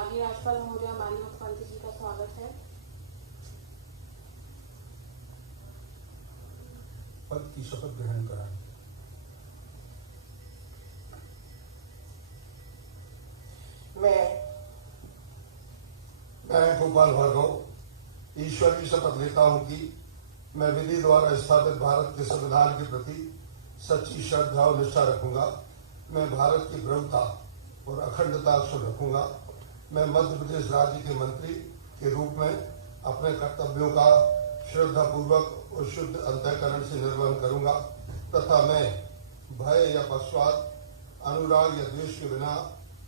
माननीय राज्यपाल महोदय, माननीय मुख्यमंत्री जी का स्वागत है। पद की शपथ ग्रहण कराएं। मैं गोपाल भार्गव ईश्वर की शपथ लेता हूं कि मैं विधि द्वारा स्थापित भारत के संविधान के प्रति सच्ची श्रद्धा और निष्ठा रखूंगा। मैं भारत की प्रभुता और अखंडता अक्षुण्ण रखूंगा। मैं मध्य प्रदेश राज्य के मंत्री के रूप में अपने कर्तव्यों का श्रद्धापूर्वक और शुद्ध अंतःकरण से निर्वहन करूंगा तथा मैं भय या पक्षपात, अनुराग या द्वेष के बिना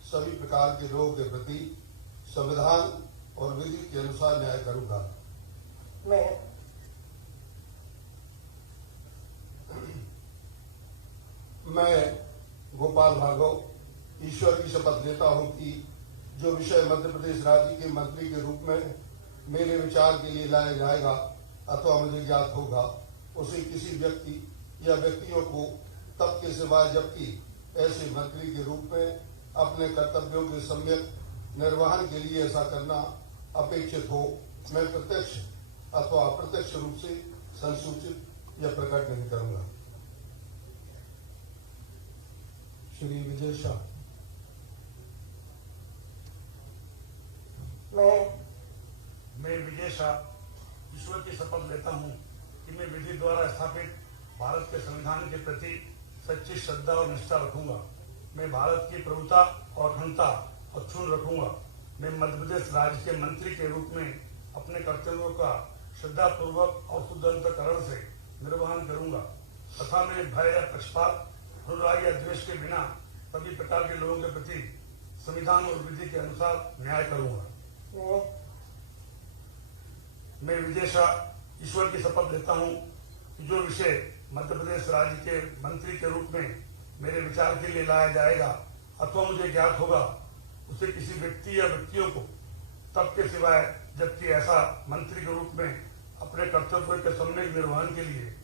सभी प्रकार के लोगों के प्रति संविधान और विधि के अनुसार न्याय करूंगा। मैं गोपाल भार्गव ईश्वर की शपथ लेता हूं कि जो विषय मध्य प्रदेश राज्य के मंत्री के रूप में मेरे विचार के लिए लाया जाएगा अथवा मुझे ज्ञात होगा, उसे किसी व्यक्ति या व्यक्तियों को तब के सिवाय जबकि ऐसे मंत्री के रूप में अपने कर्तव्यों के सम्यक निर्वहन के लिए ऐसा करना अपेक्षित हो, मैं प्रत्यक्ष अथवा अप्रत्यक्ष रूप से संसूचित या प्रकट नहीं करूंगा। श्री विजय शाह। मैं विजय शाह ईश्वर की शपथ लेता हूं कि मैं विधि द्वारा स्थापित भारत के संविधान के प्रति सच्ची श्रद्धा और निष्ठा रखूंगा। मैं भारत की प्रभुता और अखंडता अक्षुण्ण रखूंगा। मैं मध्य प्रदेश राज्य के मंत्री के रूप में अपने कर्तव्यों का श्रद्धापूर्वक और शुद्ध अंतःकरण से निर्वहन करूंगा तथा मैं भय या पक्षपात, अनुराग या द्वेष के बिना सभी प्रकार के लोगों के प्रति संविधान और विधि के अनुसार न्याय करूंगा। मैं विजय शाह ईश्वर की शपथ लेता हूं कि जो विषय मध्य प्रदेश राज्य के मंत्री के रूप में मेरे विचार के लिए लाया जाएगा अथवा मुझे ज्ञात होगा, उसे किसी व्यक्ति या व्यक्तियों को तब के सिवाय जबकि ऐसा मंत्री के रूप में अपने कर्तव्यों के सम्यक निर्वहन के लिए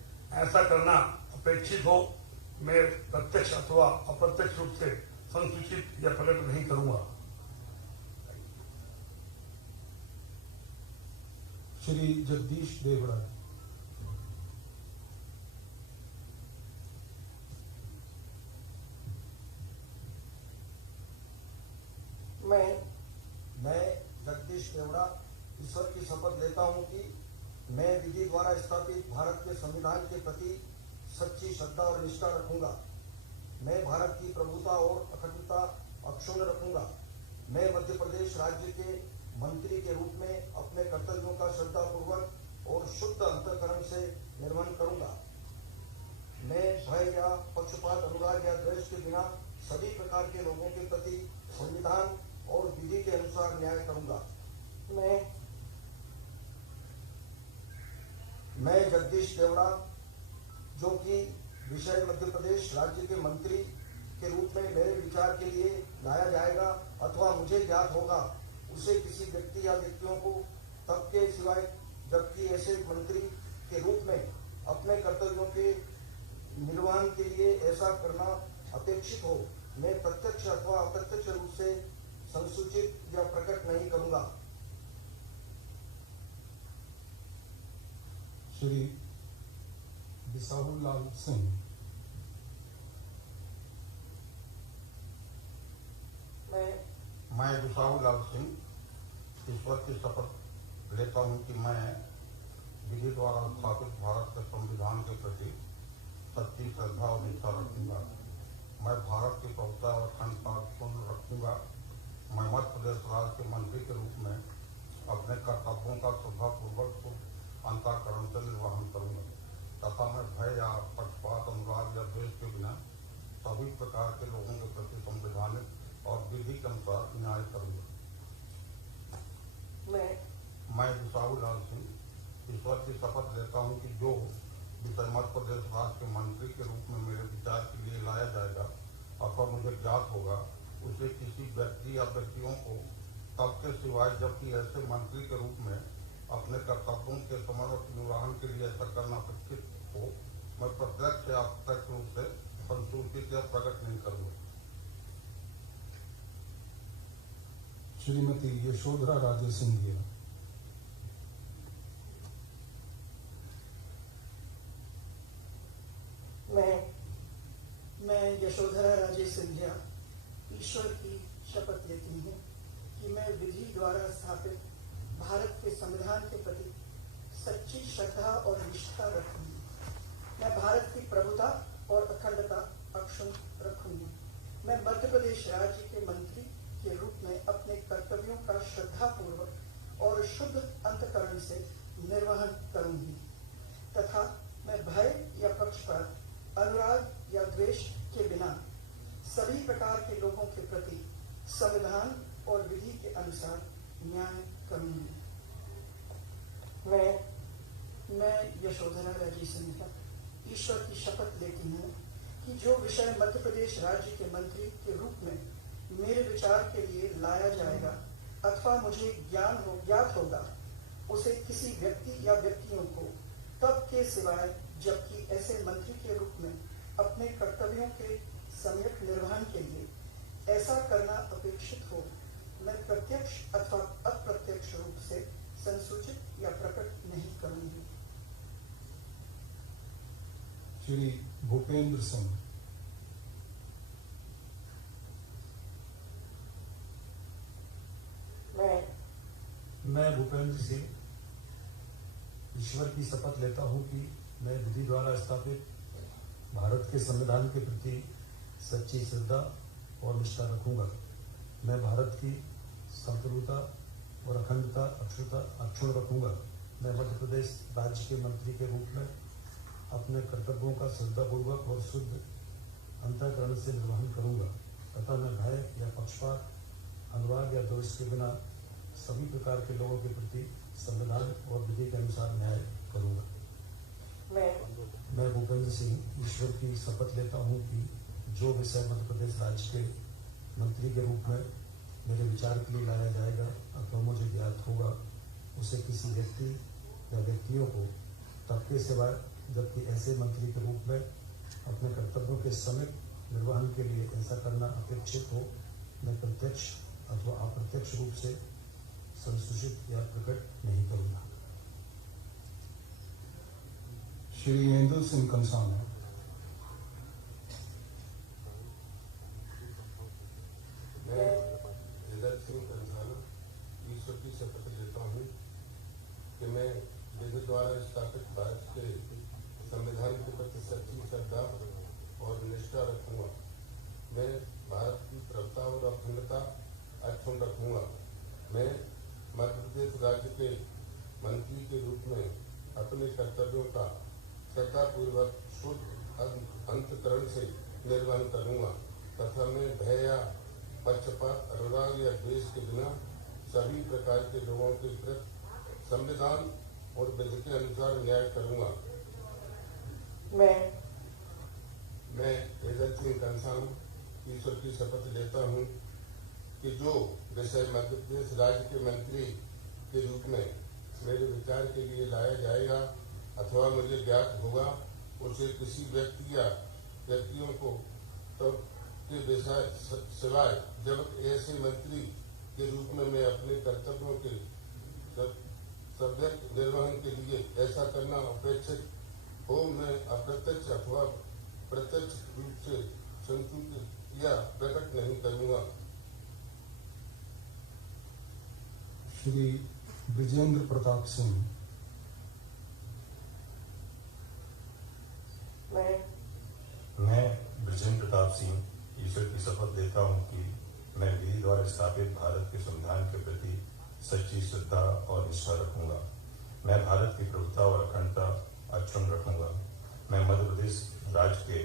ऐसा करना अपेक्षित हो, मैं प्रत्यक्ष अथवा अप्रत्यक्ष रूप से संसूचित या प्रकट नहीं करूंगा। श्री जगदीश देवड़ा। मैं जगदीश देवड़ा ईश्वर की शपथ लेता हूं कि मैं विधि द्वारा स्थापित भारत के संविधान के प्रति सच्ची श्रद्धा और निष्ठा रखूंगा। मैं भारत की प्रभुता और अखंडता अक्षुण्ण रखूंगा। मैं मध्य प्रदेश राज्य के मंत्री के रूप में अपने कर्तव्यों का श्रद्धापूर्वक और शुद्ध अंतःकरण से निर्वहन करूंगा। मैं भय या पक्षपात, अनुराग या द्वेष के बिना सभी प्रकार के लोगों के प्रति संविधान और विधि के अनुसार न्याय करूंगा। मैं जगदीश देवड़ा, जो कि विषय मध्य प्रदेश राज्य के मंत्री के रूप में मेरे विचार के लिए लाया जाएगा अथवा मुझे ज्ञात होगा, उसे किसी व्यक्ति या व्यक्तियों को तब के सिवाय जबकि ऐसे मंत्री के रूप में अपने कर्तव्यों के निर्वहन के लिए ऐसा करना अपेक्षित हो, मैं प्रत्यक्ष अथवा अप्रत्यक्ष रूप से संसूचित या प्रकट नहीं करूंगा। श्री बिसाहुलाल सिंह। मैं बिसाहुलाल सिंह ईश्वर की शपथ लेता हूं कि मैं विधि द्वारा स्थापित भारत के संविधान के प्रति सच्ची श्रद्धा और निष्ठा रखूंगा। मैं भारत की प्रभुता और अखंडता अक्षुण्ण रखूंगा। मैं मध्य प्रदेश राज्य के मंत्री के रूप में अपने कर्तव्यों का श्रद्धापूर्वक अंतःकरण से निर्वहन करूंगा तथा मैं भय या पक्षपात, अनुराग या द्वेष के बिना सभी प्रकार के लोगों के प्रति संवैधानिक और विधि के अनुसार न्याय करूंगा। मैं बिसाहुलाल सिंह ईश्वर की शपथ लेता हूं कि जो विषय मध्य प्रदेश राज्य के मंत्री के रूप में मेरे विचार के लिए लाया जाएगा अथवा मुझे ज्ञात होगा, उसे किसी व्यक्ति या व्यक्तियों को तब के सिवाय जबकि ऐसे मंत्री के रूप में अपने कर्तव्यों के समर्पण निर्वहन के लिए ऐसा करना अपेक्षित हो, मैं प्रत्यक्ष या अप्रत्यक्ष रूप से संसूचित या प्रकट नहीं करूंगा। श्रीमती यशोधरा राजे सिंधिया, मैं यशोधरा राजे सिंधिया ईश्वर की शपथ लेती हूँ कि मैं विधि द्वारा स्थापित भारत के संविधान के प्रति सच्ची श्रद्धा और निष्ठा रखूंगी। मैं भारत की प्रभुता और अखंडता अक्षुण्ण रखूंगी। मैं मध्य प्रदेश राज्य के मंत्री के रूप में अपने कर्तव्यों का श्रद्धापूर्वक और शुद्ध अंतःकरण से निर्वहन करूंगी तथा मैं भय या पक्षपात, अनुराग या द्वेष के बिना सभी प्रकार के लोगों के प्रति संविधान और विधि के अनुसार न्याय करूंगी। मैं यशोधरा राजे सिंधिया ईश्वर की शपथ लेती हूँ कि जो विषय मध्य प्रदेश राज्य के मंत्री के रूप में मेरे विचार के लिए लाया जाएगा अथवा मुझे ज्ञात होगा, उसे किसी व्यक्ति या व्यक्तियों को तब के सिवाय जबकि ऐसे मंत्री के रूप में अपने कर्तव्यों के सम्यक निर्वहन के लिए ऐसा करना अपेक्षित हो, मैं प्रत्यक्ष अथवा अप्रत्यक्ष रूप से संसूचित या प्रकट नहीं करूंगी। श्री भूपेंद्र सिंह, मैं भूपेंद्र सिंह ईश्वर की शपथ लेता हूं कि मैं विधि द्वारा स्थापित भारत के संविधान के प्रति सच्ची श्रद्धा और निष्ठा रखूंगा। मैं भारत की संप्रभुता और अखंडता अक्षुण्ण रखूंगा। मैं मध्य प्रदेश राज्य के मंत्री के रूप में अपने कर्तव्यों का श्रद्धापूर्वक और शुद्ध अंतःकरण से निर्वहन करूंगा तथा मैं भय या पक्षपात, अनुराग या दोष के बिना सभी प्रकार के लोगों के प्रति संविधान और विधि के अनुसार न्याय करूंगा। मैं भूपेंद्र सिंह ईश्वर की शपथ लेता हूं कि जो विषय मध्य प्रदेश राज्य के मंत्री के रूप में मेरे विचार के लिए लाया जाएगा अथवा मुझे ज्ञात होगा, उसे किसी व्यक्ति या व्यक्तियों को तब के सिवाय जबकि ऐसे मंत्री के रूप में अपने कर्तव्यों के समय निर्वहन के लिए ऐसा करना अपेक्षित हो, मैं प्रत्यक्ष अथवा अप्रत्यक्ष रूप से संसूचित या प्रकट नहीं करूंगा। श्री मेंदल सिंह कंसाना, मैं मेंदल सिंह कंसाना ईश्वर की शपथ लेता हूँ कि मैं विधि द्वारा स्थापित भारत के संविधान के प्रति सच्ची श्रद्धा और निष्ठा रखूंगा। मैं भारत की प्रभुता और अखंडता अक्षुण्ण रखूंगा। मैं मध्य प्रदेश राज्य के मंत्री के रूप में अपने कर्तव्यों का श्रद्धापूर्वक शुद्ध अंतःकरण से निर्वहन करूंगा तथा मैं भय या पक्षपात, अनुराग या द्वेष के बिना सभी प्रकार के लोगों के प्रति संविधान और विधि के अनुसार न्याय करूंगा। मैं मेंदल सिंह कंसाना ईश्वर की शपथ लेता हूँ कि जो विषय मध्य प्रदेश राज्य के मंत्री के रूप में मेरे विचार के लिए लाया जाएगा अथवा मुझे ज्ञात होगा, उसे किसी व्यक्ति या व्यक्तियों को तब के विषय सिवाय जब ऐसे मंत्री के रूप में मैं अपने कर्तव्यों के सम्यक निर्वहन के लिए ऐसा करना अपेक्षित हो, मैं अप्रत्यक्ष अथवा प्रत्यक्ष रूप से संसूचित या प्रकट नहीं करूंगा। श्री विजेंद्र प्रताप सिंह, मैं ब्रिजेंद्र प्रताप सिंह ईश्वर की शपथ लेता हूं कि मैं विधि द्वारा स्थापित भारत के संविधान के प्रति सच्ची श्रद्धा और निष्ठा रखूंगा। मैं भारत की प्रभुता और अखंडता अक्षुण्ण रखूंगा। मैं मध्य प्रदेश राज्य के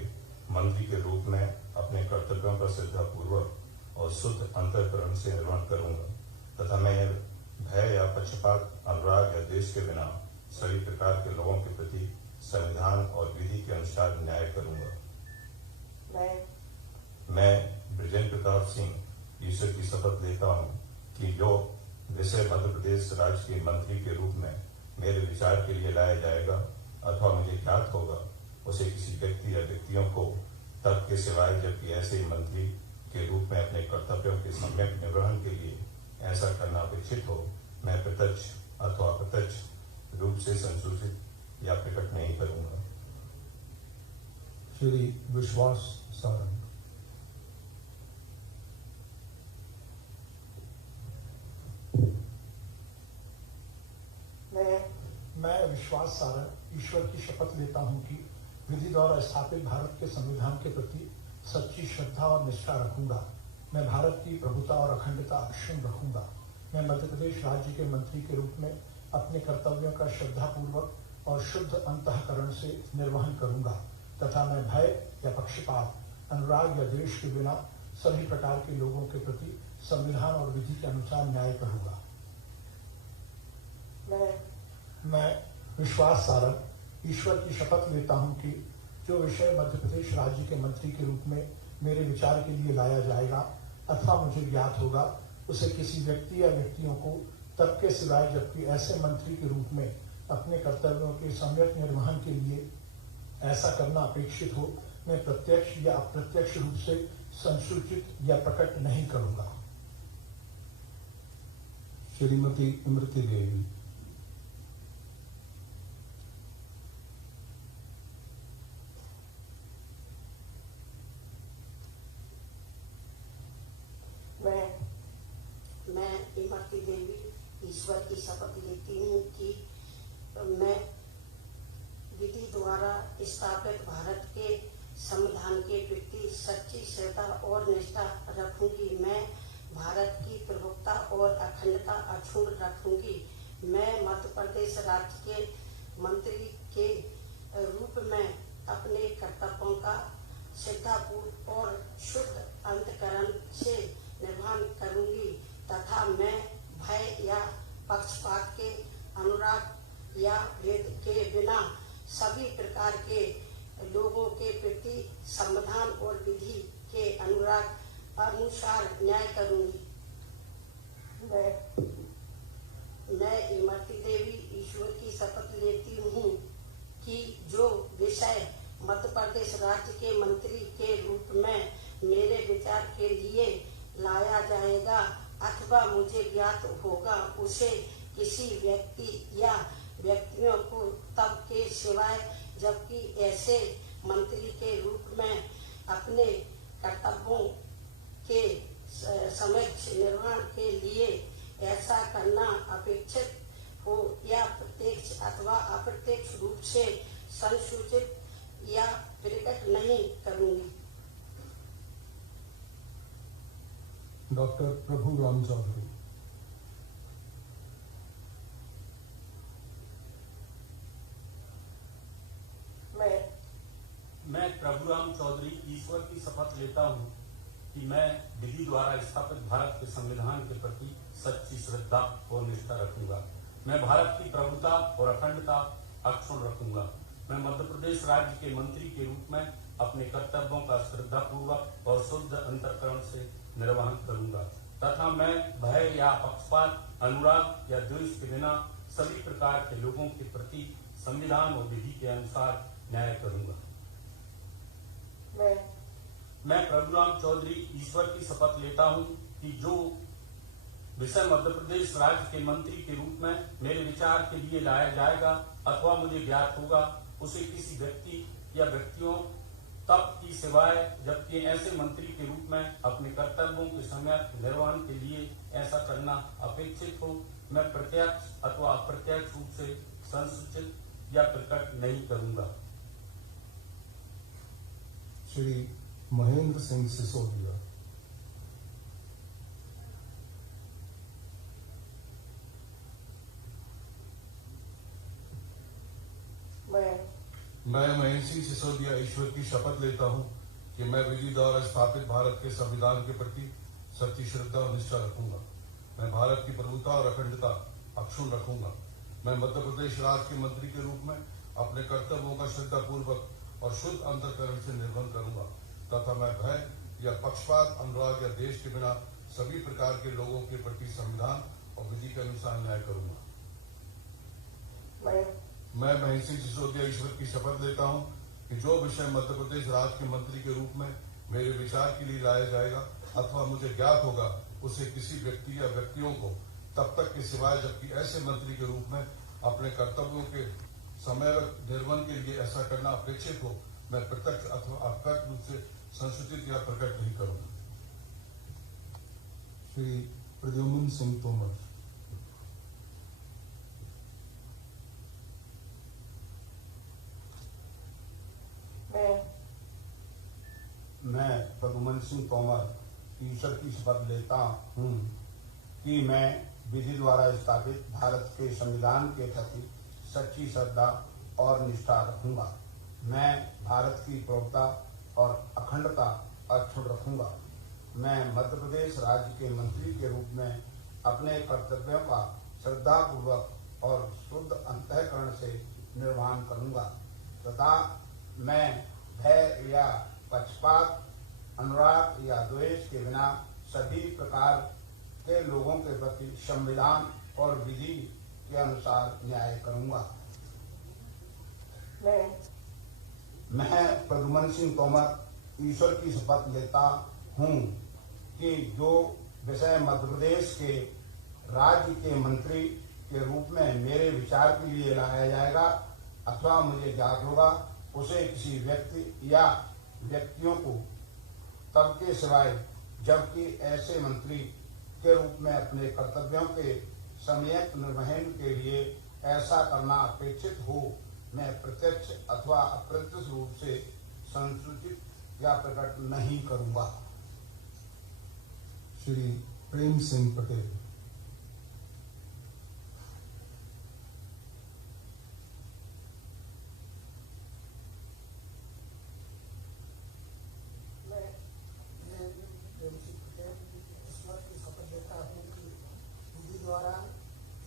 मंत्री के रूप में अपने कर्तव्यों का श्रद्धापूर्वक और शुद्ध अंतःकरण से निर्वहन करूंगा तथा मैं भय या पक्षपात, अनुराग या द्वेष के बिना सभी प्रकार के लोगों के प्रति संविधान और विधि के अनुसार न्याय करूंगा। मैं ब्रिजेंद्र प्रताप सिंह ईश्वर की शपथ लेता हूं कि जो विषय मध्य प्रदेश राज्य के मंत्री के रूप में मेरे विचार के लिए लाया जाएगा अथवा मुझे ज्ञात होगा, उसे किसी व्यक्ति या व्यक्तियों को तब के सिवाय जबकि ऐसे मंत्री के रूप में अपने कर्तव्यों के सम्यक निर्वहन के लिए ऐसा करना अपेक्षित हो, मैं प्रत्यक्ष अथवा अप्रत्यक्ष रूप से संसूचित या प्रकट नहीं करूंगा। श्री विश्वास सारंग। मैं विश्वास सारंग ईश्वर की शपथ लेता हूं कि विधि द्वारा स्थापित भारत के संविधान के प्रति सच्ची श्रद्धा और निष्ठा रखूंगा। मैं भारत की प्रभुता और अखंडता अक्षुण्ण रखूंगा। मैं मध्य प्रदेश राज्य के मंत्री के रूप में अपने कर्तव्यों का श्रद्धापूर्वक और शुद्ध अंतःकरण से निर्वहन करूंगा तथा मैं भय या पक्षपात, अनुराग या द्वेष के बिना सभी प्रकार के लोगों के प्रति संविधान और विधि के अनुसार न्याय करूंगा। मैं विश्वास सारंग ईश्वर की शपथ लेता हूं कि जो विषय मध्य प्रदेश राज्य के मंत्री के रूप में मेरे विचार के लिए लाया जाएगा अथवा मुझे ज्ञात होगा, उसे किसी व्यक्ति या व्यक्तियों को तब के सिवाय जबकि ऐसे मंत्री के रूप में अपने कर्तव्यों के सम्यक निर्वहन के लिए ऐसा करना अपेक्षित हो, मैं प्रत्यक्ष या अप्रत्यक्ष रूप से संसूचित या प्रकट नहीं करूंगा। श्रीमती इमरती देवी। मैं इमरती देवी ईश्वर की शपथ लेती हूँ कि मैं विधि द्वारा स्थापित भारत के संविधान के प्रति सच्ची श्रद्धा और निष्ठा रखूंगी। मैं भारत की प्रभुता और अखंडता अक्षुण्ण रखूंगी। मैं मध्य प्रदेश राज्य के मंत्री के रूप में अपने कर्तव्यों का श्रद्धापूर्वक और शुद्ध अंतःकरण से निर्वहन करूंगी तथा मैं भय या पक्षपात के, अनुराग या भेद के बिना सभी प्रकार के लोगों के प्रति संविधान और विधि के अनुसार न्याय करूंगी। मैं इमरती देवी ईश्वर की शपथ लेती हूँ कि जो विषय मध्य प्रदेश राज्य के मंत्री के रूप में मेरे विचार के लिए लाया जाएगा अथवा मुझे ज्ञात होगा, उसे किसी व्यक्ति या व्यक्तियों को तब के सिवाय जबकि ऐसे मंत्री के रूप में अपने कर्तव्यों के समक्ष निर्वहन के लिए ऐसा करना अपेक्षित हो या प्रत्यक्ष अथवा अप्रत्यक्ष रूप से संसूचित या प्रकट नहीं करूंगी। डॉक्टर प्रभु राम चौधरी। मैं प्रभुराम चौधरी ईश्वर की शपथ लेता हूँ कि मैं विधि द्वारा स्थापित भारत के संविधान के प्रति सच्ची श्रद्धा और निष्ठा रखूंगा। मैं भारत की प्रभुता और अखंडता अक्षुण्ण रखूंगा। मैं मध्य प्रदेश राज्य के मंत्री के रूप में अपने कर्तव्यों का श्रद्धापूर्वक और शुद्ध अंतःकरण से निर्वहन करूंगा तथा मैं भय या पक्षपात, अनुराग या द्वेष के बिना सभी प्रकार के लोगों के प्रति संविधान और विधि के अनुसार न्याय करूंगा। मैं प्रभुराम चौधरी ईश्वर की शपथ लेता हूं कि जो विषय मध्य प्रदेश राज्य के मंत्री के रूप में मेरे विचार के लिए लाया जाएगा अथवा मुझे ज्ञात होगा, उसे किसी व्यक्ति या व्यक्तियों तब की सिवाय जबकि ऐसे मंत्री के रूप में अपने कर्तव्यों के सम्यक निर्वहन के लिए ऐसा करना अपेक्षित हो, मैं प्रत्यक्ष अथवा अप्रत्यक्ष रूप से संसूचित या प्रकट नहीं करूंगा। श्री महेंद्र सिंह सिसोदिया। मैं महेंद्र सिंह सिसोदिया ईश्वर की शपथ लेता हूं कि मैं विधि द्वारा स्थापित भारत के संविधान के प्रति सच्ची श्रद्धा और निष्ठा रखूंगा। मैं भारत की प्रभुता और अखंडता अक्षुण्ण रखूंगा। मैं मध्य प्रदेश राज्य के मंत्री के रूप में अपने कर्तव्यों का श्रद्धापूर्वक और शुद्ध अंतःकरण से निर्वहन करूंगा तथा मैं भय या पक्षपात, अनुराग या देश के बिना सभी प्रकार के लोगों के प्रति संविधान और विधि के अनुसार न्याय करूंगा। मैं महेंद्र सिंह सिसोदिया ईश्वर की शपथ लेता हूं कि जो विषय मध्य प्रदेश राज्य के मंत्री के रूप में मेरे विचार के लिए लाया जाएगा अथवा मुझे ज्ञात होगा, उसे किसी व्यक्ति या व्यक्तियों को तब तक के सिवाय जबकि ऐसे मंत्री के रूप में अपने कर्तव्यों के समय निर्वहन के लिए ऐसा करना अपेक्षित हो मैं प्रत्यक्ष अथवा अप्रत्यक्ष रूप से संसूचित या प्रकट नहीं करूंगा। श्री प्रद्युम्न सिंह तोमर। मैं प्रद्युम्न सिंह तोमर ईश्वर की शपथ लेता हूँ कि मैं विधि द्वारा स्थापित भारत के संविधान के प्रति सच्ची श्रद्धा और निष्ठा रखूंगा। मैं भारत की प्रभुता और अखंडता अक्षुण्ण रखूंगा। मैं मध्य प्रदेश राज्य के मंत्री के रूप में अपने कर्तव्यों का श्रद्धापूर्वक और शुद्ध अंतःकरण से निर्वहन करूंगा तथा मैं भय या पक्षपात, अनुराग या द्वेष के बिना सभी प्रकार के लोगों के प्रति संविधान और विधि के अनुसार न्याय करूंगा। मैं प्रद्युम्न सिंह तोमर ईश्वर की शपथ लेता हूँ कि जो विषय मध्य प्रदेश के राज्य के मंत्री के रूप में मेरे विचार के लिए लाया जाएगा अथवा मुझे ज्ञात होगा उसे किसी व्यक्ति या व्यक्तियों को तब के सिवाय जबकि ऐसे मंत्री के रूप में अपने कर्तव्यों के सम्यक निर्वहन के लिए ऐसा करना अपेक्षित हो मैं प्रत्यक्ष अथवा अप्रत्यक्ष रूप से संसूचित या प्रकट नहीं करूंगा। श्री प्रेम सिंह पटेल। ईश्वर की शपथ लेता हूँ कि विधि द्वारा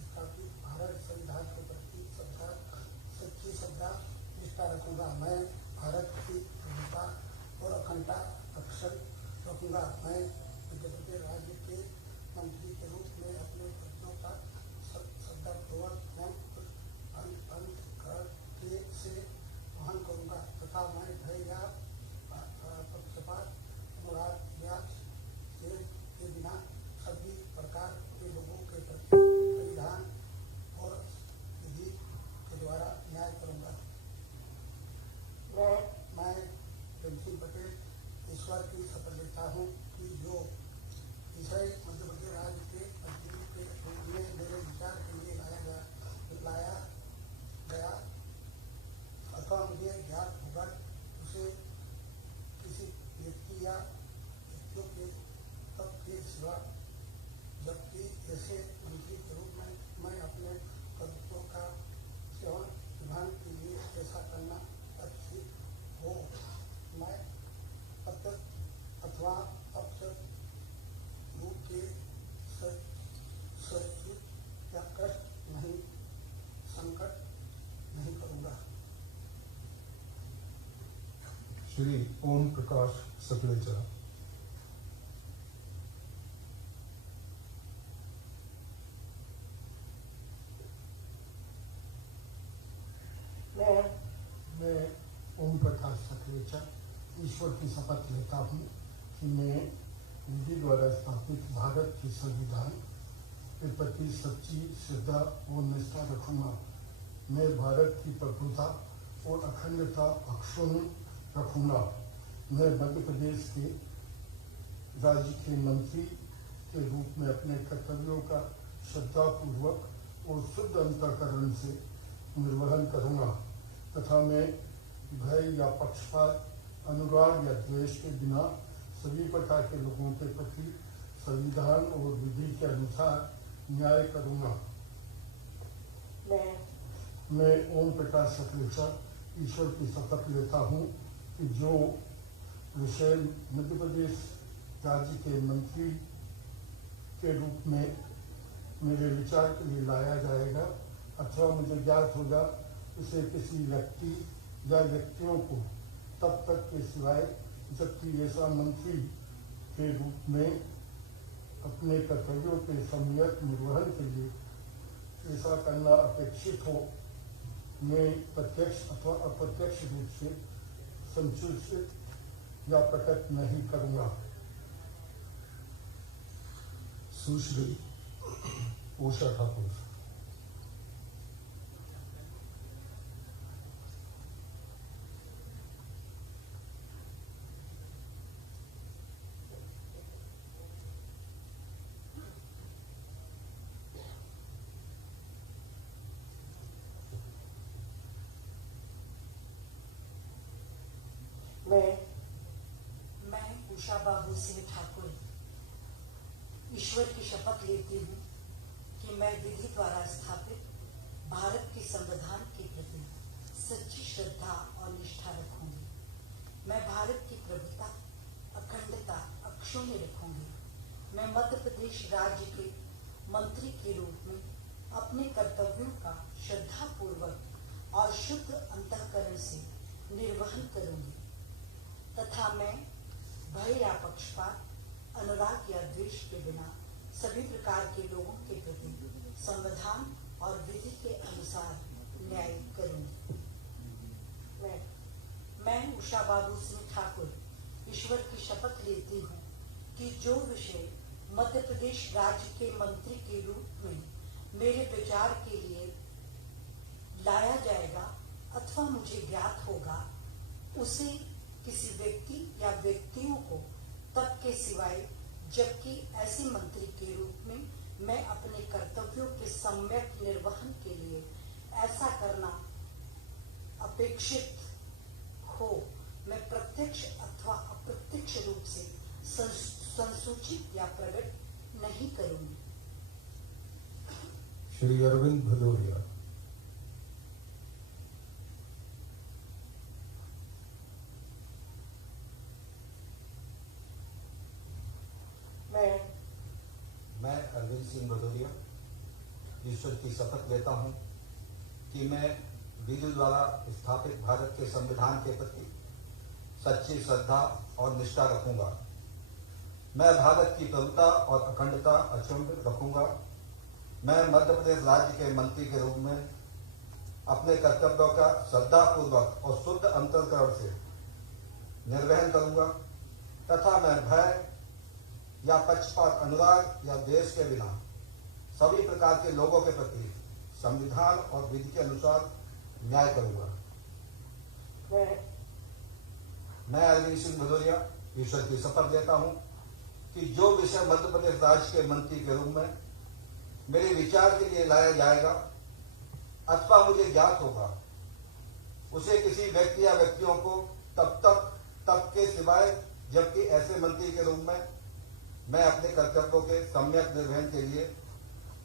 स्थापित भारत संविधान के प्रति सच्ची श्रद्धा निष्ठा रखूंगा। मैं भारत की प्रभुता और अखंडता अक्षुण्ण रखूंगा। मैं मध्य प्रदेश राज्य के मंत्री के रूप में अपने कर्तव्यों का श्रद्धापूर्वक अंतःकरण से वहन करूंगा तथा मैं भय या पक्षपात, अनुराग या के बिना सभी प्रकार के लोगों के प्रति संविधान और विधि के द्वारा न्याय करूंगा। मैं प्रेम सिंह पटेल ईश्वर की शपथ लेता हूँ कि जो विषय मध्य प्रदेश राज्य के मंत्री के रूप में मेरे विचार के लिए लाया गया अथवा मुझे ज्ञात होगा उसे किसी व्यक्ति या व्यक्तियों के तब के सिवा जबकि ऐसे मंत्री के रूप में मैं अपने कर्तव्यों का सेवन निभाने के लिए ऐसा करना अच्छी हो मैं प्रत्यक्ष अथवा अप्रत्यक्ष रूप के संसूचित या कष्ट नहीं संकट नहीं करूंगा। श्री ओम प्रकाश सकलेचा। मैं ओम प्रकाश सकलेचा ईश्वर की शपथ लेता हूँ कि मैं विधि द्वारा स्थापित भारत के संविधान के प्रति सच्ची श्रद्धा और निष्ठा रखूंगा। मैं भारत की प्रभुता और अखंडता अक्षुण्ण रखूंगा। मैं मध्य प्रदेश के राज्य के मंत्री के रूप में अपने कर्तव्यों का श्रद्धापूर्वक और शुद्ध अंतःकरण से निर्वहन करूंगा तथा मैं भय या पक्षपात, अनुराग या द्वेष के बिना सभी प्रकार के लोगों के प्रति संविधान और विधि के अनुसार न्याय करूंगा। मैं ओम प्रकाश सकलेचा ईश्वर की शपथ लेता हूँ कि जो विषय मध्य प्रदेश राज्य के मंत्री के रूप में मेरे विचार के लिए लाया जाएगा अथवा मुझे ज्ञात होगा उसे किसी व्यक्ति या व्यक्तियों को तब तक के सिवाय जबकि ऐसा मंत्री के रूप में अपने कर्तव्यों के सम्यक निर्वहन के लिए ऐसा करना अपेक्षित हो मैं प्रत्यक्ष अथवा अप्रत्यक्ष रूप से संसूचित या प्रकट नहीं करूंगा। सुश्री उषा ठाकुर। मैं उषा बाबू सिंह ठाकुर ईश्वर की शपथ लेती हूँ कि मैं विधि द्वारा स्थापित भारत के संविधान के प्रति सच्ची श्रद्धा और निष्ठा रखूंगी। मैं भारत की प्रभुता, अखंडता अक्षुण्ण रखूंगी। मैं मध्य प्रदेश राज्य के मंत्री के रूप में अपने कर्तव्यों का श्रद्धापूर्वक और शुद्ध अंतःकरण से निर्वहन करूंगी तथा मैं भय या पक्षपात, अनुराग या द्वेष के बिना सभी प्रकार के लोगों के प्रति संविधान और विधि के अनुसार न्याय करूंगी। मैं उषा बाबू सिंह ठाकुर ईश्वर की शपथ लेती हूँ कि जो विषय मध्य प्रदेश राज्य के मंत्री के रूप में मेरे विचार के लिए लाया जाएगा अथवा मुझे ज्ञात होगा, उसे किसी व्यक्ति या व्यक्तियों को तब के सिवाय जबकि ऐसे मंत्री के रूप में मैं अपने कर्तव्यों के सम्यक निर्वहन के लिए ऐसा करना अपेक्षित हो, मैं प्रत्यक्ष अथवा अप्रत्यक्ष रूप से संसूचित या प्रकट नहीं करूंगी। श्री अरविंद भदौरिया। मैं अरविंद सिंह भदौरिया ईश्वर की शपथ लेता हूँ कि मैं विधि द्वारा स्थापित भारत के संविधान के प्रति सच्ची श्रद्धा और निष्ठा रखूंगा। मैं भारत की प्रभुता और अखंडता अक्षुण्ण रखूंगा। मैं मध्य प्रदेश राज्य के मंत्री के रूप में अपने कर्तव्यों का श्रद्धापूर्वक और शुद्ध अंतःकरण से निर्वहन करूंगा तथा मैं भय या पक्षपात, अनुराग या द्वेष के बिना सभी प्रकार के लोगों के प्रति संविधान और विधि के अनुसार न्याय करूंगा। मैं अरविंद सिंह भदौरिया ईश्वर की शपथ लेता हूं कि जो विषय मध्य प्रदेश राज्य के मंत्री के रूप में मेरे विचार के लिए लाया जाएगा अथवा मुझे ज्ञात होगा, उसे किसी व्यक्ति या व्यक्तियों को तब के सिवाय जबकि ऐसे मंत्री के रूप में मैं अपने कर्तव्यों के सम्यक निर्वहन के लिए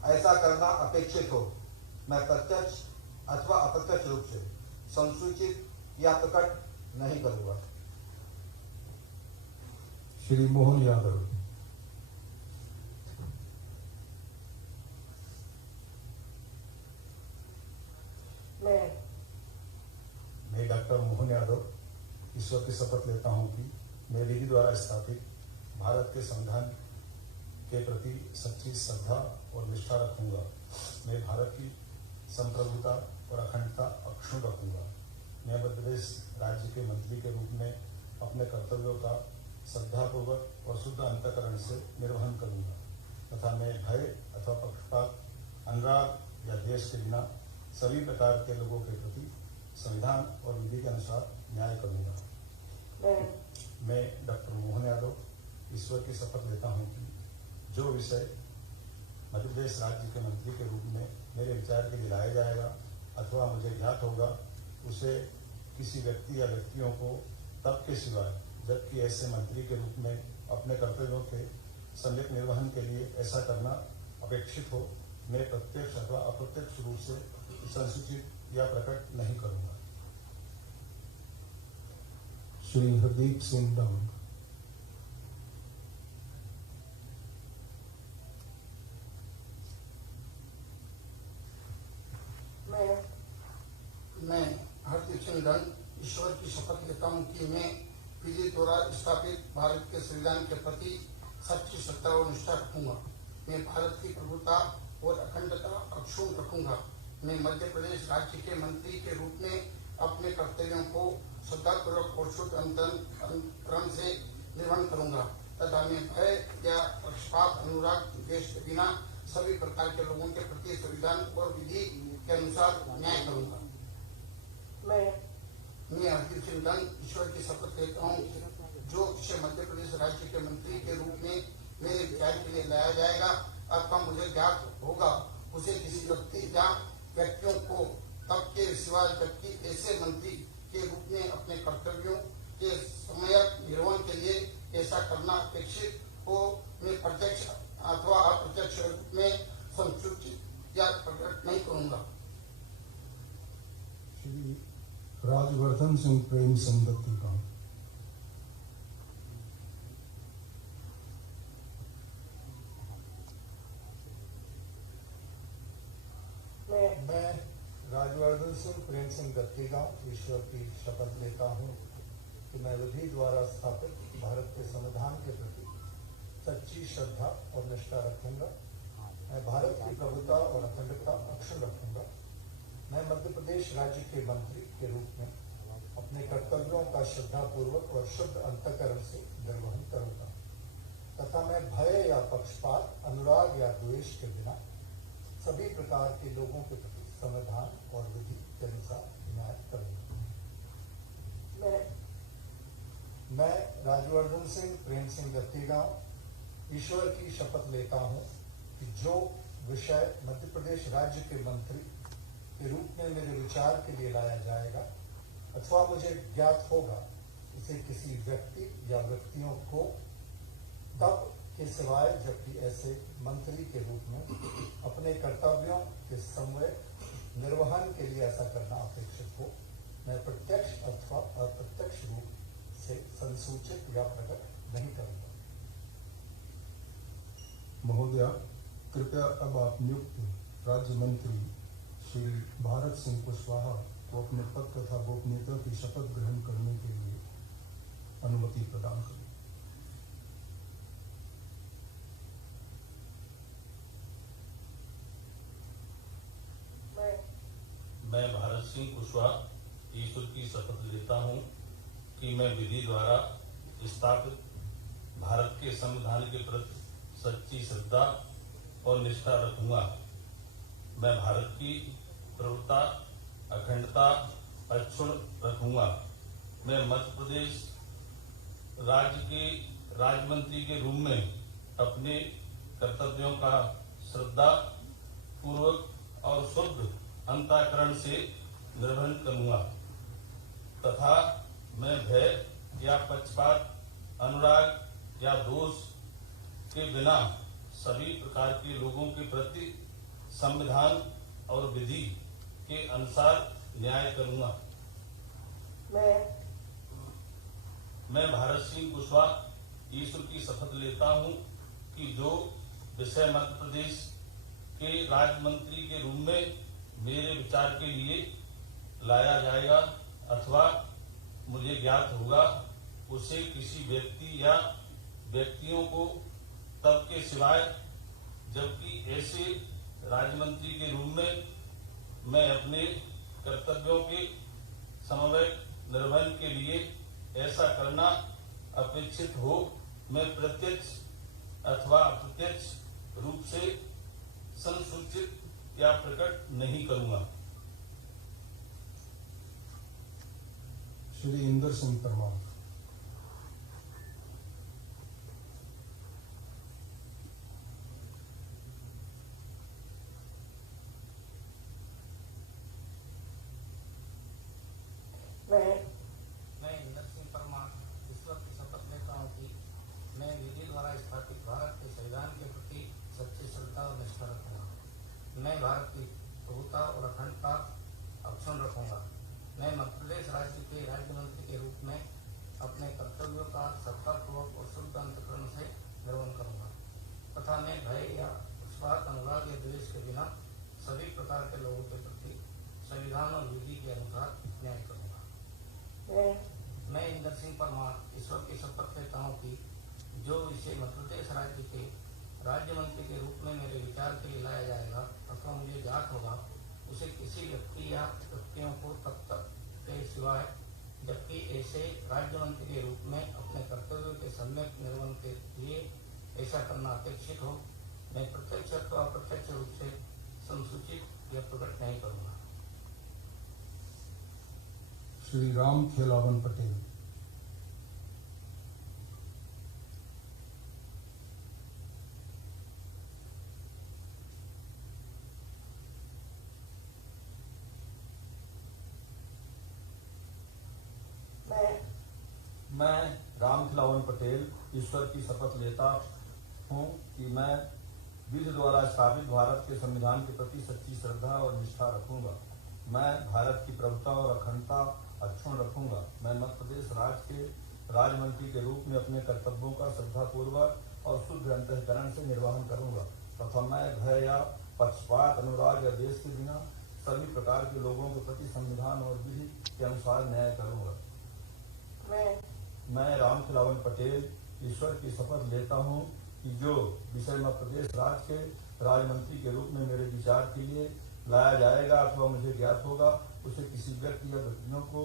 ऐसा करना अपेक्षित हो, मैं प्रत्यक्ष अथवा अप्रत्यक्ष रूप से संसूचित या प्रकट नहीं करूंगा। श्री मोहन यादव। मैं डॉक्टर मोहन यादव ईश्वर की शपथ लेता हूं कि मैं विधि द्वारा स्थापित भारत के संविधान के प्रति सच्ची श्रद्धा और निष्ठा रखूंगा। मैं भारत की संप्रभुता और अखंडता अक्षुण्ण रखूंगा। मैं मध्य प्रदेश राज्य के मंत्री के रूप में अपने कर्तव्यों का श्रद्धापूर्वक और शुद्ध अंतःकरण से निर्वहन करूंगा तथा मैं भय अथवा पक्षपात, अनुराग या द्वेष के बिना सभी प्रकार के लोगों के प्रति संविधान और विधि के अनुसार न्याय करूंगा। मैं डॉक्टर मोहन यादव ईश्वर की शपथ लेता हूं कि जो विषय मध्य प्रदेश राज्य के मंत्री के रूप में मेरे विचार के लिए लाया जाएगा अथवा मुझे ज्ञात होगा, उसे किसी व्यक्ति या व्यक्तियों को तब के सिवाय जबकि ऐसे मंत्री के रूप में अपने कर्तव्यों के सम्यक निर्वहन के लिए ऐसा करना अपेक्षित हो, मैं प्रत्यक्ष अथवा अप्रत्यक्ष रूप से संसूचित या प्रकट नहीं करूंगा। श्री हरदीप सिंह डांग। मैं हरदीप सिंह डांग ईश्वर की शपथ लेता हूं कि मैं विधि द्वारा स्थापित भारत के संविधान के प्रति सच्ची श्रद्धा और निष्ठा रखूंगा। मैं भारत की प्रभुता और अखंडता अक्षुण्ण रखूंगा। मैं मध्य प्रदेश राज्य के मंत्री के रूप में अपने कर्तव्यों को श्रद्धापूर्वक और शुद्ध अंतःकरण से निर्वहन करूंगा। तथा मैं भय या पक्षपात अनुराग द्वेष के बिना सभी प्रकार के लोगों के प्रति संविधान और विधि के अनुसार न्याय करूंगा। मैं हरदीप सिंह डंग ईश्वर की शपथ लेता हूँ जो विषय मध्य प्रदेश राज्य के मंत्री के रूप में मेरे विचार के लिए लाया जाएगा अथवा मुझे ज्ञात होगा उसे किसी व्यक्ति या व्यक्तियों को तब के सिवाय जबकि ऐसे मंत्री के रूप में अपने कर्तव्यों के समय निर्वहन के लिए ऐसा करना अपेक्षित हो मैं प्रत्यक्ष अथवा अप्रत्यक्ष रूप में संसूचित या प्रकट नहीं करूंगा। श्री राजवर्धन सिंह प्रेम सिंह दत्तीगांव। मैं राजवर्धन सिंह प्रेम सिंह दत्तीगांव ईश्वर की शपथ लेता हूँ कि मैं विधि द्वारा स्थापित भारत के संविधान के प्रति सच्ची श्रद्धा और निष्ठा रखूंगा। मैं भारत की प्रभुता और अखंडता अक्षुण्ण रखूंगा। मैं मध्य प्रदेश राज्य के मंत्री के रूप में अपने कर्तव्यों का श्रद्धापूर्वक और शुद्ध अंतःकरण से निर्वहन करूंगा तथा मैं भय या पक्षपात अनुराग या द्वेष के बिना सभी प्रकार के लोगों के प्रति संविधान और विधि के अनुसार न्याय करूंगा। मैं राजवर्धन सिंह प्रेम सिंह दत्तीगांव ईश्वर की शपथ लेता हूं कि जो विषय मध्य प्रदेश राज्य के मंत्री के रूप में मेरे विचार के लिए लाया जाएगा अथवा मुझे ज्ञात होगा उसे किसी व्यक्ति या व्यक्तियों को तब के सिवाय जबकि ऐसे मंत्री के रूप में अपने कर्तव्यों के समय निर्वहन के लिए ऐसा करना अपेक्षित हो मैं प्रत्यक्ष अथवा अप्रत्यक्ष रूप से संसूचित या प्रकट नहीं करूंगा। महोदया, कृपया अब आप नियुक्त राज्य मंत्री श्री भारत सिंह कुशवाहा को अपने पद तथा गोपनीयता की शपथ ग्रहण करने के लिए अनुमति प्रदान करें। मैं भारत सिंह कुशवाहा ईश्वर की शपथ लेता हूँ कि मैं विधि द्वारा स्थापित भारत के संविधान के प्रति सच्ची श्रद्धा और निष्ठा रखूंगा। मैं भारत की प्रभुता अखंडता अक्षुण्ण रखूंगा। मैं मध्य प्रदेश राज्य के राज्य मंत्री के रूप में अपने कर्तव्यों का श्रद्धा पूर्वक और शुद्ध अंतःकरण से निर्वहन करूंगा तथा मैं भय या पक्षपात अनुराग या दोष के बिना सभी प्रकार के लोगों के प्रति संविधान और विधि के अनुसार न्याय करूंगा। मैं भारत सिंह कुशवाहा ईश्वर की शपथ लेता हूं कि जो विषय मध्य प्रदेश के राज्य मंत्री के रूप में मेरे विचार के लिए लाया जाएगा अथवा मुझे ज्ञात होगा उसे किसी व्यक्ति या व्यक्तियों को तब के सिवाय जबकि ऐसे राज्य मंत्री के रूप में मैं अपने कर्तव्यों के समन्वय निर्वहन के लिए ऐसा करना अपेक्षित हो मैं प्रत्यक्ष अथवा अप्रत्यक्ष रूप से संसूचित या प्रकट नहीं करूंगा। श्री इंदर सिंह परमार। मैं इंदर सिंह परमार ईश्वर की शपथ लेता हूँ कि मैं विधि द्वारा स्थापित भारत के संविधान के प्रति सच्ची श्रद्धा और निष्ठा रखूंगा। मैं भारत की प्रभुता और अखंडता अक्षुण्ण रखूंगा। मैं मध्य प्रदेश राज्य के राज्य मंत्री के रूप में अपने कर्तव्यों का श्रद्धापूर्वक और शुद्ध अंतःकरण से निर्वहन करूंगा तथा मैं भय या पक्षपात अनुराग या द्वेष के बिना सभी प्रकार के लोगों के प्रति संविधान और विधि के अनुसार न्याय करूंगा। मैं इंदर सिंह परमार ईश्वर की शपथ लेता हूँ कि जो विषय मध्य प्रदेश राज्य के राज्य मंत्री के रूप में मेरे विचार के लिए लाया जाएगा अथवा मुझे ज्ञात होगा उसे किसी व्यक्ति या व्यक्तियों को तब तक के सिवाय जबकि ऐसे राज्य मंत्री के रूप में अपने कर्तव्यों के सम्यक निर्वहन के लिए ऐसा करना अपेक्षित हो, मैं प्रत्यक्ष अथवा अप्रत्यक्ष रूप से संसूचित या प्रकट नहीं करूंगा। श्री राम खेलावन पटेल। मैं राम खिलावन पटेल ईश्वर की शपथ लेता हूँ कि मैं विधि द्वारा स्थापित भारत के संविधान के प्रति सच्ची श्रद्धा और निष्ठा रखूंगा। मैं भारत की प्रभुता और अखंडता अक्षुण्ण रखूंगा। मैं मध्य प्रदेश राज्य के राज्य मंत्री के रूप में अपने कर्तव्यों का श्रद्धापूर्वक और शुद्ध अंतःकरण से निर्वहन करूंगा तथा मैं भय या पक्षपात, अनुराग या द्वेष के बिना सभी प्रकार के लोगों के प्रति संविधान और विधि के अनुसार न्याय करूंगा। मैं राम खिलावन पटेल ईश्वर की शपथ लेता हूँ कि जो विषय मध्य प्रदेश राज्य के राज्य मंत्री के रूप में मेरे विचार के लिए लाया जाएगा अथवा मुझे ज्ञात होगा, उसे किसी व्यक्ति या व्यक्तियों को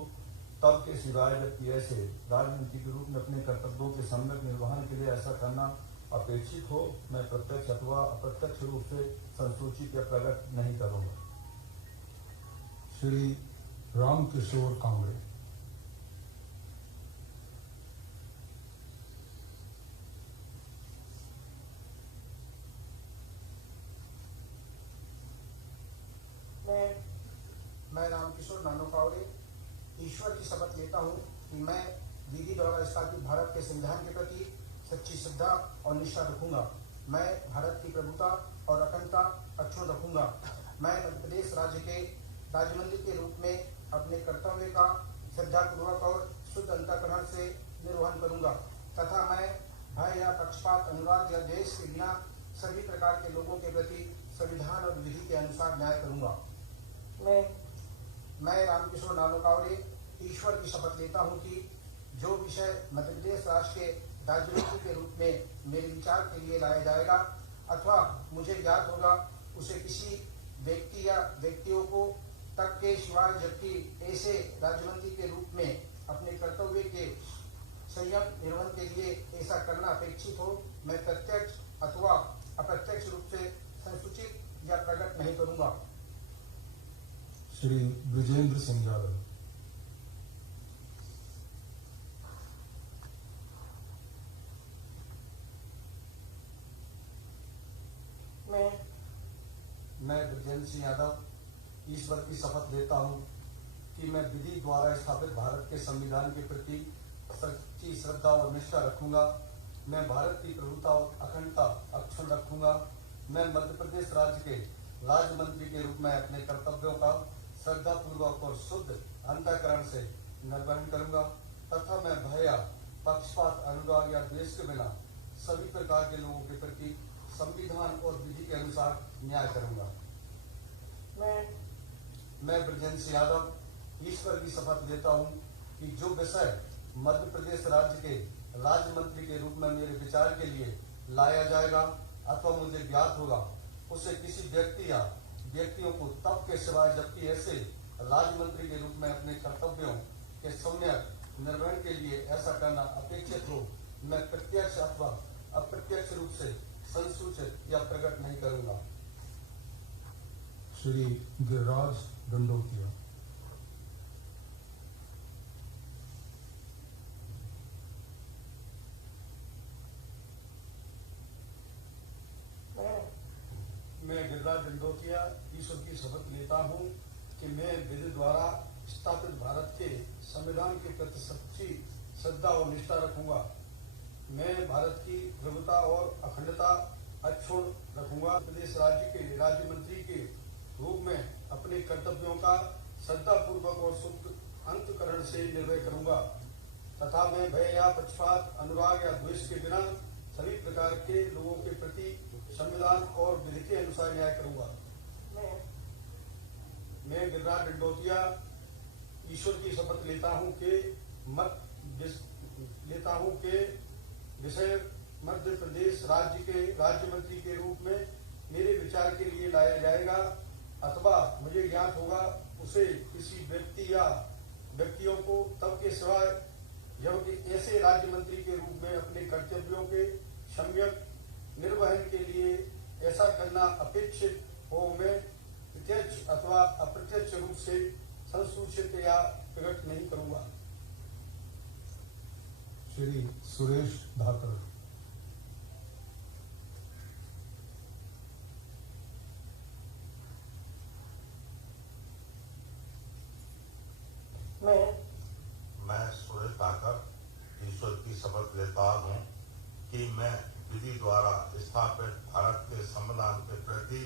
तब के सिवाय जबकि ऐसे राजनीति के रूप में अपने कर्तव्यों के सम्यक निर्वहन के लिए ऐसा करना अपेक्षित हो, मैं प्रत्यक्ष अथवा अप्रत्यक्ष रूप से संसूचित या प्रकट नहीं करूंगा। श्री राम किशोर कांबळे। मैं रामकिशोर नानो कावड़े ईश्वर की शपथ लेता हूँ कि मैं विधि द्वारा स्थापित भारत के संविधान के प्रति सच्ची श्रद्धा और निष्ठा रखूंगा। मैं भारत की प्रभुता और अखंडता अक्षुण्ण रखूंगा। मैं मध्य प्रदेश राज्य के राज्य मंत्री के रूप में अपने कर्तव्य का श्रद्धापूर्वक और शुद्ध अंतःकरण से निर्वहन करूंगा तथा मैं भय या पक्षपात, अनुराग या द्वेष के बिना सभी प्रकार के लोगों के प्रति संविधान और विधि के अनुसार न्याय करूंगा। मैं रामकिशोर नानो कावड़े ईश्वर की शपथ लेता हूँ कि जो विषय मध्य प्रदेश राज्य के राज्य मंत्री के रूप में मेरे विचार के लिए लाया जाएगा अथवा मुझे ज्ञात होगा, उसे किसी व्यक्ति या व्यक्तियों को तक के सिवाय जबकि ऐसे राज्य मंत्री के रूप में अपने कर्तव्य के संयम निर्वहन के लिए ऐसा करना अपेक्षित हो, मैं प्रत्यक्ष अथवा अप्रत्यक्ष रूप से संसूचित या प्रकट नहीं करूंगा। श्री ब्रिजेंद्र सिंह यादव। मैं ब्रिजेंद्र सिंह यादव ईश्वर की शपथ लेता हूँ कि मैं विधि द्वारा स्थापित भारत के संविधान के प्रति सच्ची श्रद्धा और निष्ठा रखूंगा। मैं भारत की प्रभुता और अखंडता अक्षुण्ण रखूंगा। मैं मध्य प्रदेश राज्य के राज्य मंत्री के रूप में अपने कर्तव्यों का श्रद्धापूर्वक और शुद्ध अंतःकरण से निर्वहन करूंगा तथा मैं भय या पक्षपात, अनुराग या द्वेष के बिना सभी प्रकार के लोगों के प्रति संविधान और विधि के अनुसार न्याय करूंगा। मैं ब्रजेंद्र सिंह यादव ईश्वर की शपथ लेता हूं कि जो विषय मध्य प्रदेश राज्य के राज्य मंत्री के रूप में मेरे विचार के लिए लाया जाएगा अथवा मुझे ज्ञात होगा, उसे किसी व्यक्ति या व्यक्तियों को तब के सिवाय जबकि ऐसे राज्य मंत्री के रूप में अपने कर्तव्यों के सम्यक निर्वहन के लिए ऐसा करना अपेक्षित हो, मैं प्रत्यक्ष अथवा अप्रत्यक्ष रूप से संसूचित या प्रकट नहीं करूंगा। श्री गिरिराज दंडोतिया। मैं गिरिराज दंडोतिया ईश्वर की शपथ लेता हूँ कि मैं विधि द्वारा स्थापित भारत के संविधान के प्रति सच्ची श्रद्धा और निष्ठा रखूंगा। मैं भारत की प्रभुता और अखंडता अक्षुण्ण रखूंगा। प्रदेश राज्य के राज्य मंत्री के रूप में अपने कर्तव्यों का श्रद्धापूर्वक और शुद्ध अंतःकरण से निर्वहन करूंगा तथा मैं भय या पक्षपात, अनुराग या द्वेष के बिना सभी प्रकार के लोगों के प्रति संविधान और विधि के अनुसार न्याय करूंगा। मैं गिरिराज दंडोतिया ईश्वर की शपथ लेता हूं कि विषय मध्य प्रदेश राज्य के राज्य मंत्री के रूप में मेरे विचार के लिए लाया जाएगा अथवा मुझे ज्ञात होगा, उसे किसी व्यक्ति या व्यक्तियों को तब के सिवाय जबकि ऐसे राज्य मंत्री के रूप में अपने कर्तव्यों के सम्यक निर्वहन के लिए ऐसा करना अपेक्षित हो मैं प्रत्यक्ष अथवा अप्रत्यक्ष रूप से संसूचित या प्रकट नहीं करूंगा। श्री सुरेश धाकर। मैं सुरेश धाकर ईश्वर की शपथ लेता हूँ कि मैं विधि द्वारा स्थापित भारत के संविधान के प्रति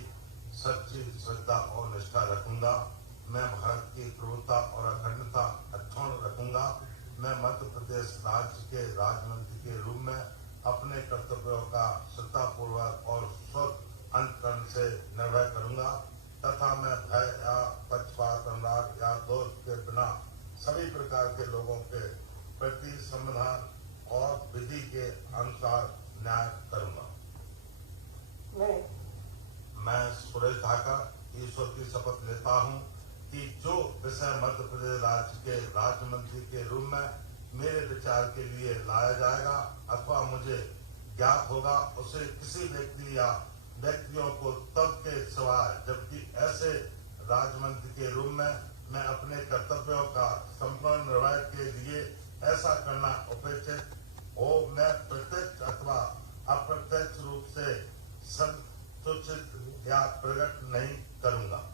सच्ची श्रद्धा और निष्ठा रखूंगा। मैं भारत की प्रभुता और अखंडता अक्षुण्ण रखूंगा। मैं मध्य प्रदेश राज्य के राज्यमंत्री के रूप में अपने कर्तव्यों का श्रद्धापूर्वक और स्वतः अंतकरण से निर्वहन करूंगा तथा मैं भय या पक्षपात, अनुराग या दोष के बिना सभी प्रकार के लोगों के प्रति संविधान और विधि के अनुसार न्याय करूंगा। मैं सुरेश धाकर ईश्वर की शपथ लेता हूं कि जो विषय मध्य प्रदेश राज्य के राज्य मंत्री के रूप में मेरे विचार के लिए लाया जाएगा अथवा मुझे ज्ञात होगा उसे किसी व्यक्ति या व्यक्तियों को तब के सिवाय जबकि ऐसे राज्य मंत्री के रूप में मैं अपने कर्तव्यों का संपूर्ण निर्वहन के लिए ऐसा करना अपेक्षित हो मैं प्रत्यक्ष अथवा अप्रत्यक्ष रूप से संसूचित या प्रकट नहीं करूंगा।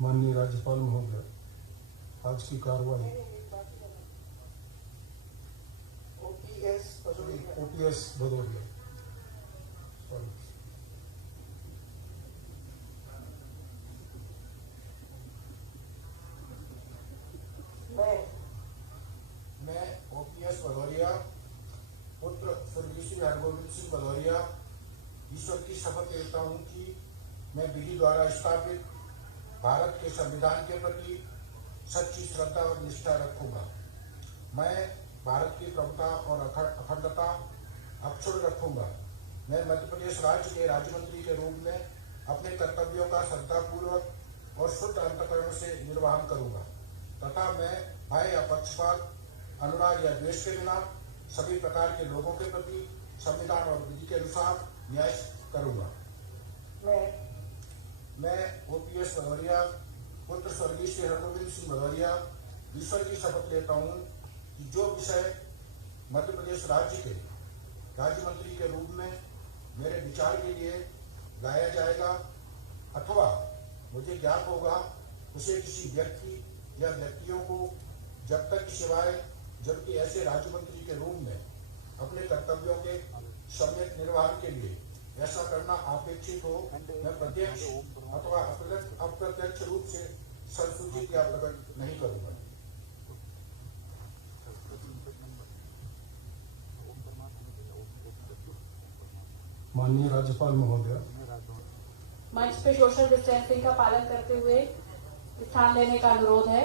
माननीय राज्यपाल महोदय, आज की कार्रवाई ओपीएस भदौरिया। मैं ओपीएस भदौरिया पुत्र स्वर्गीय श्री हरगोविंद सिंह भदौरिया ईश्वर की शपथ लेता हूँ कि मैं विधि द्वारा स्थापित भारत के संविधान के प्रति सच्ची श्रद्धा और निष्ठा रखूंगा। मैं भारत की प्रभुता और अखंडता अक्षुण्ण रखूंगा। मैं मध्य प्रदेश राज्य के राज्य मंत्री के रूप में अपने कर्तव्यों का श्रद्धापूर्वक और शुद्ध अंतःकरण से निर्वहन करूंगा तथा मैं भय या पक्षपात, अनुराग या द्वेष के बिना सभी प्रकार के लोगों के प्रति संविधान और विधि के अनुसार न्याय करूंगा। मैं ओपीएस भदौरिया पुत्र स्वर्गीय श्री हरगोविंद सिंह भदौरिया ईश्वर की शपथ लेता हूँ कि जो विषय मध्य प्रदेश राज्य के राज्य मंत्री के रूप में मेरे विचार के लिए लाया जाएगा अथवा मुझे ज्ञात होगा उसे किसी व्यक्ति या व्यक्तियों को जब तक कि सिवाय जबकि ऐसे राज्य मंत्री के रूप में अपने कर्तव्यों के सम्यक निर्वहन के लिए ऐसा करना अपेक्षित हो मैं प्रत्यक्ष अथवा अप्रत्यक्ष रूप से संसूचित या प्रकट नहीं करूंगा। माननीय राज्यपाल महोदय, मंच पे सोशल डिस्टेंसिंग का पालन करते हुए स्थान लेने का अनुरोध है।